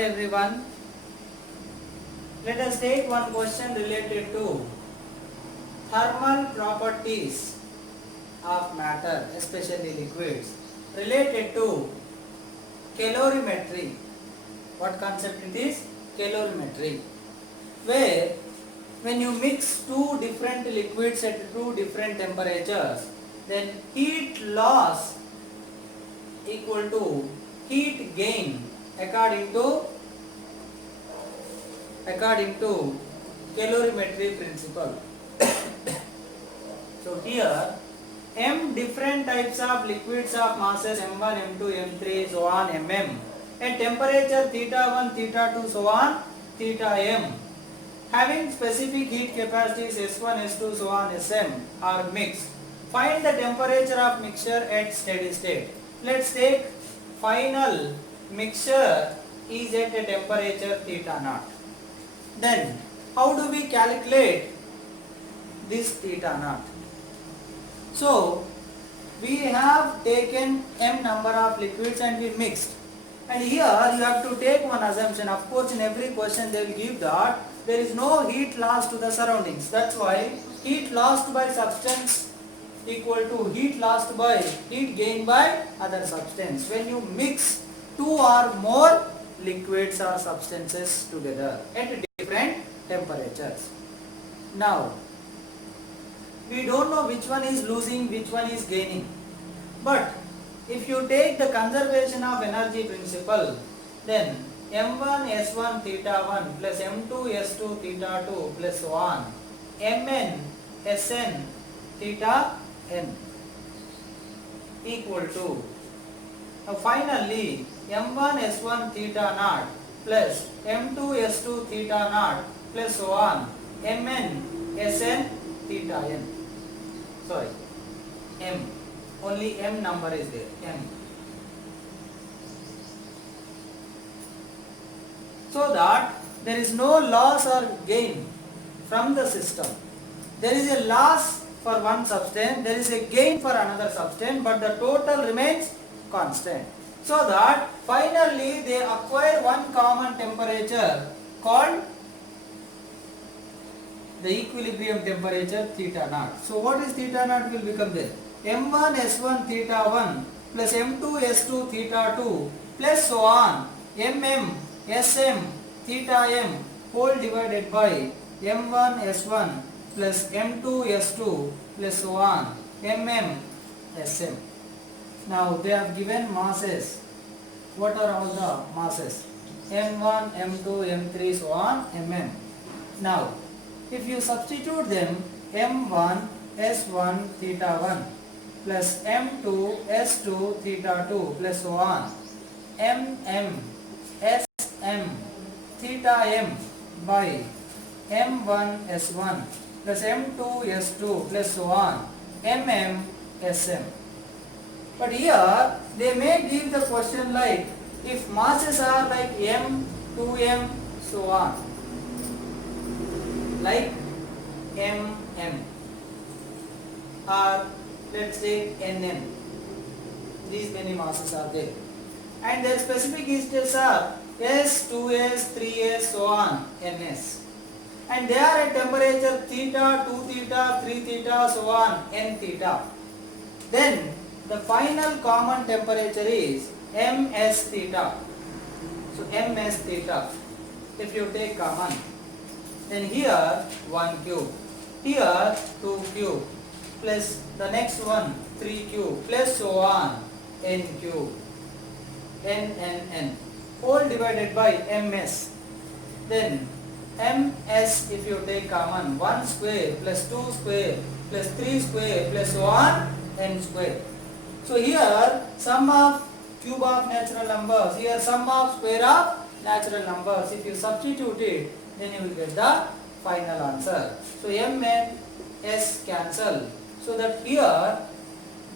Hi everyone. Let us take one question related to thermal properties of matter, especially liquids, related to calorimetry. What concept it is? Calorimetry. Where when you mix two different liquids at two different temperatures, then heat loss equal to heat gain according to calorimetry principle. So here m different types of liquids of masses m1, m2, m3 so on mm at temperature theta 1, theta 2 so on theta m having specific heat capacities S1, S2 so on Sm are mixed. Find the temperature of mixture at steady state. Let's take final mixture is at a temperature theta naught. Then how do we calculate this theta naught? So we have taken m number of liquids and we mixed, and here you have to take one assumption. Of course, in every question they will give that there is no heat loss to the surroundings. That's why heat lost by substance equal to heat lost by heat gained by other substance. When you mix two or more liquids or substances together at different temperatures. Now we don't know which one is losing, which one is gaining, but if you take the conservation of energy principle, then m1 s1 theta 1 plus m2 s2 theta 2 plus so on mn sn theta n equal to finally m1 s1 theta naught plus m2 s2 theta naught plus so on mn sn theta n. Sorry, m, only m number is there, m. So that there is no loss or gain from the system. There is a loss for one substance, there is a gain for another substance, but the total remains constant. So that finally they acquire one common temperature called the equilibrium temperature theta naught. So what is theta naught will become there? m1 s1 theta 1 plus m2 s2 theta 2 plus so on mm sm theta m whole divided by m1 s1 plus m2 s2 plus so on mm sm. Now they have given masses. What are all the masses? m1, m2, m3 so on mm. Now if you substitute them, m1 s1 theta 1 plus m2 s2 theta 2 plus so on mm sm theta m by m1 s1 plus m2 s2 plus so on mm sm. But here they may give the question like if masses are like m, 2m so on, like mm or let's say nm, these many masses are there, and their specific instances are s, 2s, 3s so on ns, and they are at temperature theta, 2 theta, 3 theta so on n theta. Then the final common temperature is ms theta. So ms theta, if you take common, then here 1 cube, here 2 cube, plus the next one 3 cube, plus so on n cube, n whole divided by ms. Then ms if you take common 1 square plus 2 square plus 3 square plus so on n square. So here sum of cube of natural numbers, here sum of square of natural numbers. If you substitute it, then you will get the final answer. So m and s cancel. So that here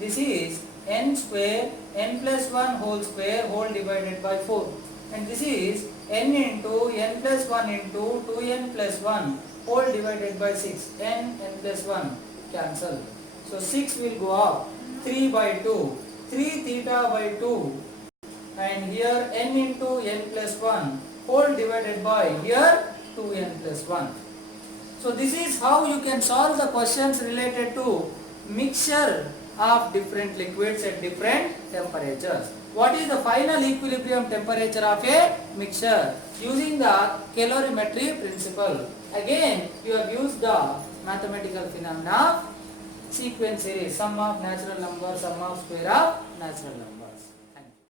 this is n square, n plus 1 whole square whole divided by 4, and this is n into n plus 1 into 2n plus 1 whole divided by 6, n plus 1 cancel. So 6 will go up, 3 by 2, 3 theta by 2 and here n into n plus 1 whole divided by here 2n plus 1. So this is how you can solve the questions related to mixture of different liquids at different temperatures. What is the final equilibrium temperature of a mixture? Using the calorimetry principle. Again, you have used the mathematical phenomena of sequence series, sum of natural numbers, sum of square of natural numbers.